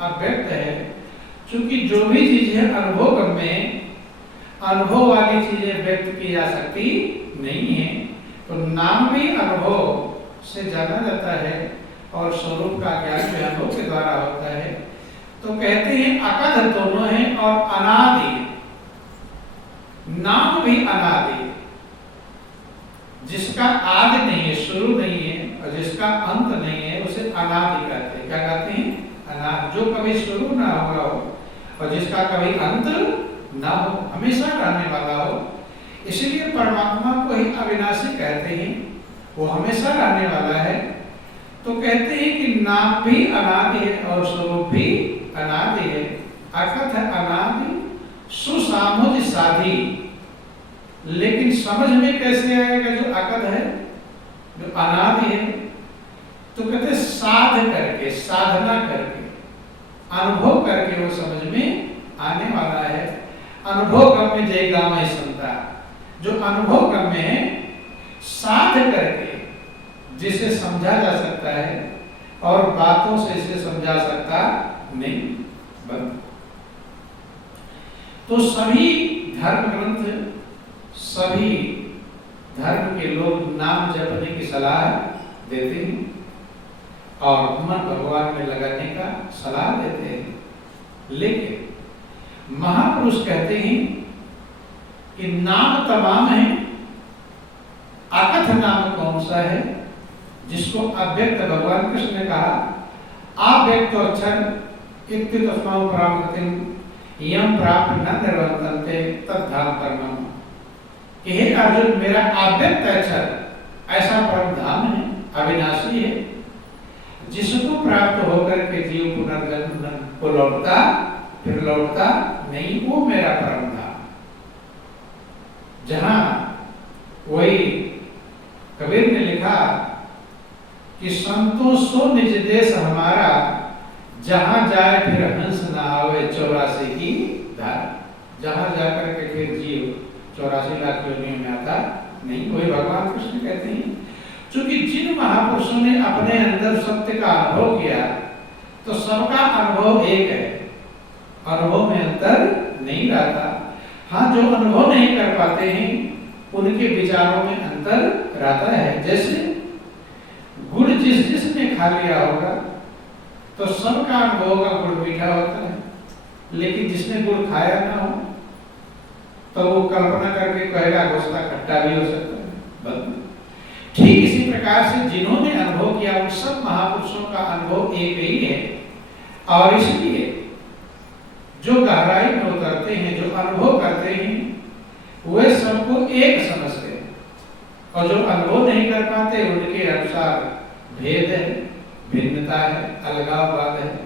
अव्यक्त है। क्योंकि जो भी चीजें अनुभव में अनुभव वाली चीजें व्यक्त की जा सकती नहीं है, तो नाम भी अनुभव से जाना जाता है और स्वरूप का ज्ञान जो अनुभव के द्वारा होता है। तो कहते हैं अकथ दोनों है और अनादि, नाम भी अनादि, जिसका आदि नहीं है, शुरू नहीं है और जिसका अंत नहीं है उसे अनादि कहते हैं। क्या कहते हैं? अनादि। जो कभी शुरू ना हुआ हो और जिसका कभी अंत ना हो, हमेशा रहने वाला हो, इसलिए परमात्मा को ही अविनाशी कहते हैं, वो हमेशा रहने वाला है। तो कहते हैं कि नाम भी अनादि है और स्वरूप भी अनादि है। अकथ अनादि सुसामुज साधी, लेकिन समझ में कैसे आएगा जो अकथ है, जो अनादि है? तो कहते साध करके, साधना करके, अनुभव करके वो समझ में आने वाला है। अनुभव गम्य जय गामय संता, जो अनुभव गम्य है, साध करके जिसे समझा जा सकता है और बातों से इसे समझा सकता नहीं बन। तो सभी धर्म ग्रंथ, सभी धर्म के लोग नाम जपने की सलाह देते हैं और मन भगवान में लगाने का सलाह देते हैं। लेकिन महापुरुष कहते हैं कि नाम तमाम है, अकथ नाम कौन सा है? जिसको अव्यक्त भगवान कृष्ण ने कहा, अव्यक्त अक्षर इत्युतस्मात् प्राप्तिं यम प्राप्त न निर्वर्तन्ते तद्धाम परमम्, कि हे अर्जुन, मेरा अव्यक्त अक्षर ऐसा परम धाम है, अविनाशी है, जिसको प्राप्त होकर के जीव पुनर्जन्म को लौटता फिर लौटता नहीं, वो मेरा परम धाम। जहां वही कबीर ने लिखा कि संतों सो निज देश हमारा, जहां जाए फिर हंस न आवे 84 की धार। जहां जाकर के फिर जीव 84 लाख योनियों में आता नहीं, वही भगवान कृष्ण कहते हैं। क्योंकि जिन महापुरुषों ने अपने अंदर सत्य का अनुभव किया, तो सबका अनुभव एक है, अनुभव में अंतर नहीं रहता। हाँ, जो अनुभव नहीं कर पाते हैं उनके विचारों में अंतर रहता है। जैसे गुड़ जिसने खा लिया होगा तो सबका अनुभव का गुड़ मीठा होता है, लेकिन जिसने गुड़ खाया ना हो तो वो कल्पना करके कहेगा गुस्सा खट्टा भी हो सकता है। ठीक इसी प्रकार से जिन्होंने अनुभव किया उन सब महापुरुषों का अनुभव एक ही है, और इसलिए जो गहराई में उतरते हैं, जो अनुभव करते हैं, वे सबको एक समझते हैं, और जो अनुभव नहीं कर पाते उनके अनुसार भेद है, भिन्नता है, अलगाववाद है,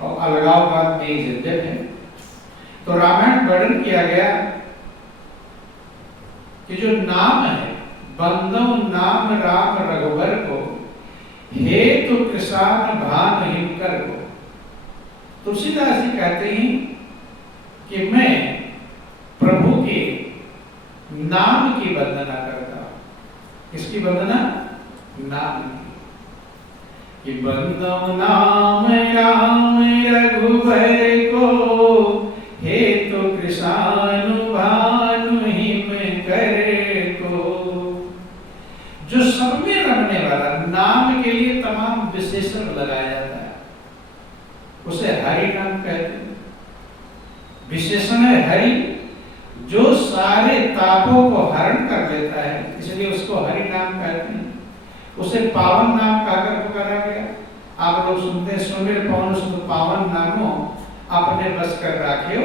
और अलगाववाद में झंझट है। तो रामायण वर्णन किया गया कि जो नाम है, बंदो नाम राम रघुबर को, हे तो कृषाण भान हिमकर को। तुलसीदास जी कहते हैं कि मैं प्रभु के नाम की वंदना करता हूं। किसकी वंदना? नाम की। कि बंदो नाम राम रघुबर को, हे तो कृषाण भानु हिम करे को। जो सब में रमने वाला, नाम के लिए तमाम विशेषण लगाया जाता है, उसे हरि नाम कहते हैं। विशेषण है हरि, जो सारे तापों को हरण कर लेता है, इसलिए उसको हरि नाम कहते हैं। उसे पावन नाम कहकर पुकारा गया। आप लोग सुनते हैं, सुमिर पवन सुत पावन नामो अपने बस कर राखियो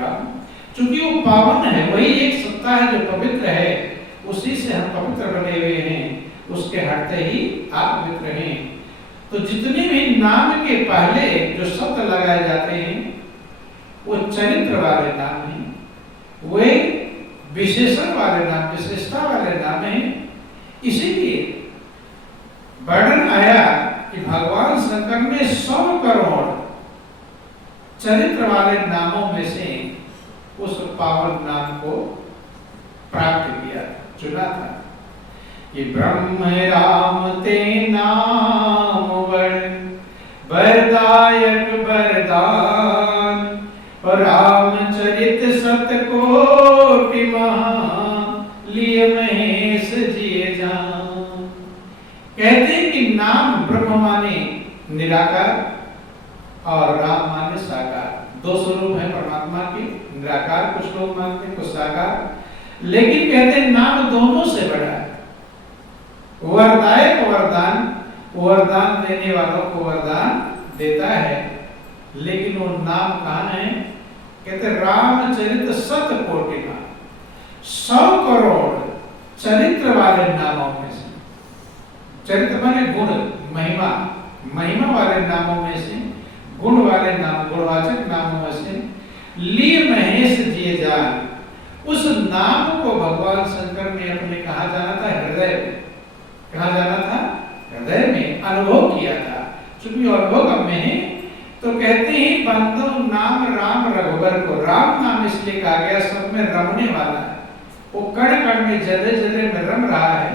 राम। चूंकि वो पावन है, वही एक सत्ता है जो पवित्र है, उसी से हम पवित्र बने हुए हैं, उसके हटते ही आप पवित्र हैं। तो जितने भी नाम के पहले जो शब्द लगाए जाते हैं वो चरित्र वाले नाम हैं, वे विशेषण वाले नाम, विशेषता वाले नाम हैं। इसीलिए वर्णन आया कि भगवान शंकर ने 100 करोड़ चरित्र वाले नामों में से उस पावन नाम को प्राप्त किया, चुना था कि ब्रह्म राम ते नाम वर्ण वरदा दायक वरदान, रामचरित सतकोटि महा लिए महेश जिए जान। कहते हैं कि नाम ब्रह्म माने निराकार और राम माने साकार। दो स्वरूप है परमात्मा के, निराकार कुछ लोग मानते हैं, कुछ साकार। लेकिन कहते हैं नाम दोनों से बड़ा है। वरदायक वरदान, वरदान देने वालों को वरदान देता है, लेकिन वो नाम कहाँ है? कहते रामचरित सतकोटि का 100 करोड़ चरित्र वाले नामों में से, चरित्र माने गुण, महिमा, महिमा वाले नामों में से, गुण वाले नाम, गुणवाचक नामों में से लिए महेश जिए जान। उस नाम को भगवान शंकर ने अपने कहा जाना था हृदय में, कहा जाना था हृदय में, अनुभव किया था। चूंकि अनुभव अब में है तो कहते हैं बंदो नाम राम रघुवर को, राम नाम इसलिए कहा गया सब में रमने वाला है, वो कण कण में जले जले में रम रहा है।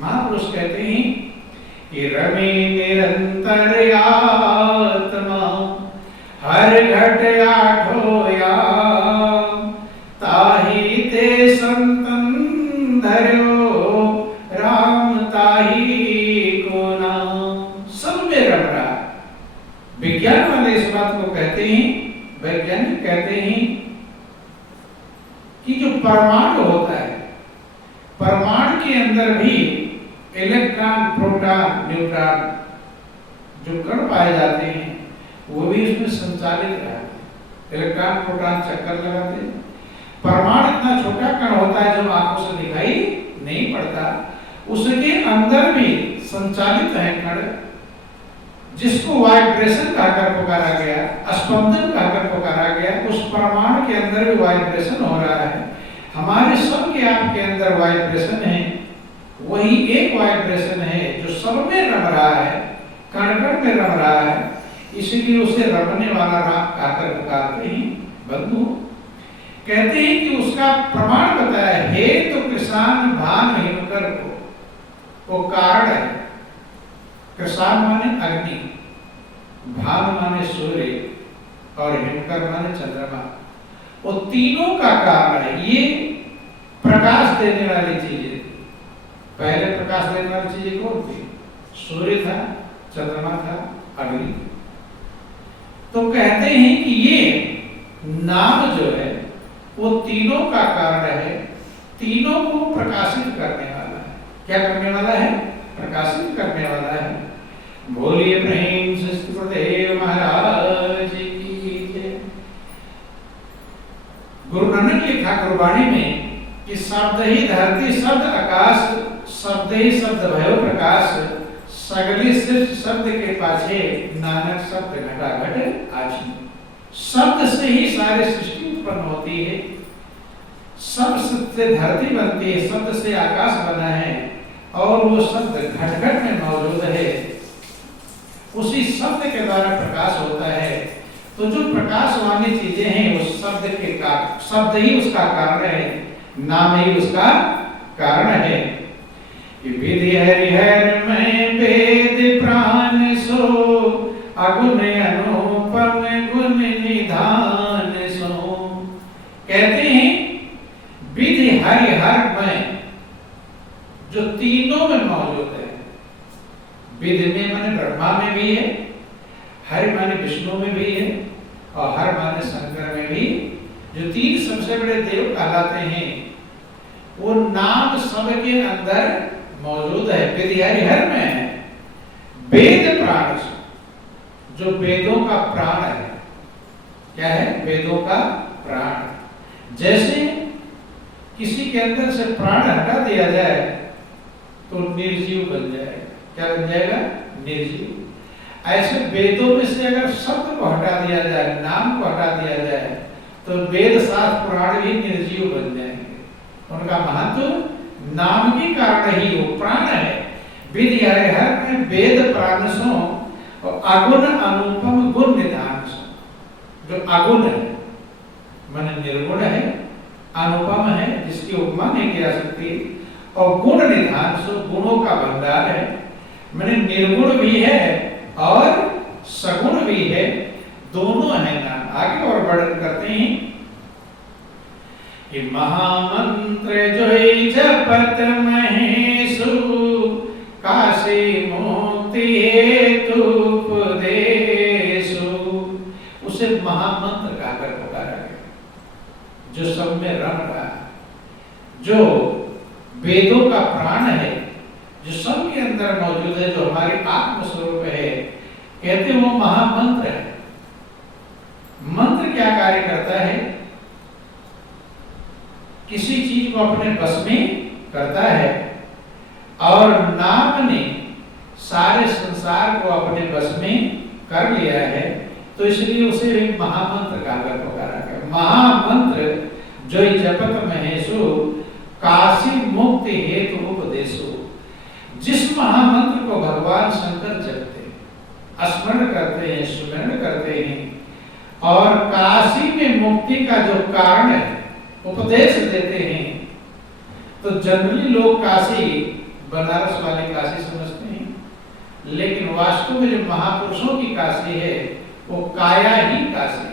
महापुरुष कहते हैं कि रमे निरंतर आत्मा हर घट आठो याम, ताहि ते संतन धर्यो राम ताहि को नाम। सब में रम रहा है। विज्ञान वाले इस बात को कहते हैं, वैज्ञानिक कहते हैं कि जो परमाणु होता है, परमाणु के अंदर भी इलेक्ट्रॉन, प्रोटॉन, न्यूट्रॉन जो कण पाए जाते हैं वो भी उसमें संचालित रहते हैं। इलेक्ट्रॉन प्रोटॉन चक्कर लगाते हैं। परमाणु इतना छोटा कण होता है जो आंखों से दिखाई नहीं पड़ता, उसके अंदर भी संचालित है कण, जिसको वाइब्रेशन कहकर पुकारा गया, स्पंदन कहकर पुकारा गया। उस परमाणु के अंदर भी वाइब्रेशन हो रहा है। हमारे सब के आपके अंदर वाइब्रेशन है, वही एक वाइब्रेशन है जो सब में रम रहा है, कण कण में रम रहा है। इसलिए उसे रमने वाला राम कहकर पुकारते हैं। बंधु कहते हैं कि उसका प्रमाण बताया, हे तो कृषान भान हिमकर को, वो कारण है। कृषान माने अग्नि, भान माने सूर्य और हिमकर माने चंद्रमा। वो तीनों का कारण है। ये प्रकाश देने वाली चीजें, पहले प्रकाश देने वाली चीजें कौन थी? सूर्य था, चंद्रमा था, अग्नि। तो कहते हैं कि ये नाम जो है वो तीनों का कारण है, तीनों को प्रकाशित करने वाला है। क्या करने वाला है? प्रकाशित करने वाला है। बोलिए प्रेम से गुरुदेव महाराज की जय। गुरु नानक लिखा गुरबाणी में कि शब्द ही धरती, शब्द आकाश, शब्द ही शब्द भयो प्रकाश, सगली सिर्फ शब्द के पाछे नानक शब्द घटा घट आछी। शब्द से ही सारी सृष्टि उत्पन्न होती है, शब्द से धरती बनती है, शब्द से आकाश बना है और वो शब्द घट घट में मौजूद है। उसी शब्द के द्वारा प्रकाश होता है। तो जो प्रकाश वाली चीजें हैं वो शब्द के कारण, शब्द ही उसका कारण है, नाम ही उसका कारण है। विधि हरिहर में वेद प्राण सो, अगुण अनुपम गुण निधान सो। कहते हैं विधि हरिहर में, जो तीनों में मौजूद है। विधि में माने ब्रह्मा में भी है, हरि माने विष्णु में भी है और हर माने शंकर में भी। जो तीन सबसे बड़े देव कहलाते हैं वो नाम सबके अंदर मौजूद है। विधि हरिहर में है। वेद प्राण, जो वेदों का प्राण है। क्या है? वेदों का प्राण। जैसे किसी के अंदर से प्राण हटा दिया जाए तो निर्जीव बन जाएगा। क्या बन जाएगा? निर्जीव। ऐसे वेदों में से अगर शब्द को हटा दिया जाए, नाम को हटा दिया जाए, तो वेद शास्त्र पुराण भी निर्जीव बन जाएंगे। उनका महत्व नाम के कारण ही वो प्राण है। विधि हरिहर में वेद प्राण सो और अगुण अनुपम गुण निधान सो। जो अगुण है माने निर्गुण है, अनुपम है जिसकी उपमा नहीं की जा सकती, और गुण निधान सो गुणों का भंडार है। माने निर्गुण भी है और सगुण भी है, दोनों है नाम। आगे और वर्णन करते हैं कि महामंत्र जोई जपत महेशु, काशी मुक्ति हेतु उपदेशु। उसे महामंत्र कहकर पुकारा गया, जो सब में रम रहा, जो वेदों का प्राण है, जो सब के अंदर मौजूद है, जो हमारे आत्म स्वरूप है, कहते वो महामंत्र है। मंत्र क्या कार्य करता है? किसी चीज को अपने बस में करता है, और नाम ने सारे संसार को अपने बस में कर लिया है, तो इसलिए उसे एक महामंत्र कहकर पुकारा गया। महामंत्र जो जपत महेशु, काशी मुक्ति हेतु उपदेशो। जिस महामंत्र को भगवान शंकर जपते, स्मरण करते हैं, सुमरण करते हैं, और काशी में मुक्ति का जो कारण है उपदेश देते हैं, तो जनरली लोग काशी बनारस वाली काशी समझते हैं, लेकिन वास्तव में जो महापुरुषों की काशी है वो काया ही काशी है।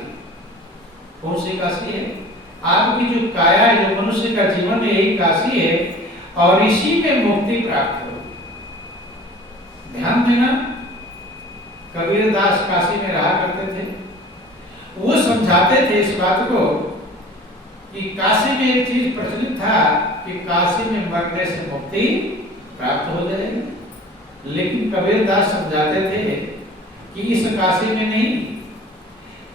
कौन सी काशी है? आपकी जो काया है, जो मनुष्य का जीवन है, यही काशी है, और इसी में मुक्ति प्राप्त हो। ध्यान देना, कबीर दास काशी में रहा करते थे। वो समझाते थे इस बात को कि काशी में एक चीज प्रचलित था कि काशी में मरने से मुक्ति प्राप्त हो जाएगी, लेकिन कबीर दास समझाते थे कि इस काशी में नहीं,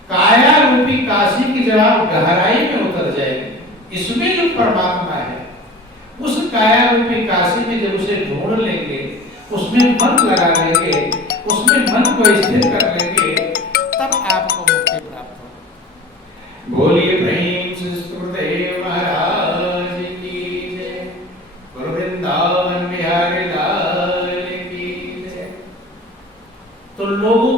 काया रूपी काशी की जब आप गहराई में उतर जाएंगे, इसमें जो परमात्मा है, उस काया रूपी काशी में जब उसे ढूंढ लेंगे, उसमें मन लगा लेंगे, उसमें मन को स्थिर कर लेंगे, तब आपको मुक्ति प्राप्त हो। बोलिए प्रेम से गुरुदेव महाराज की जय, गुरु वृंदावन बिहारी लाल की जय। तो लोगों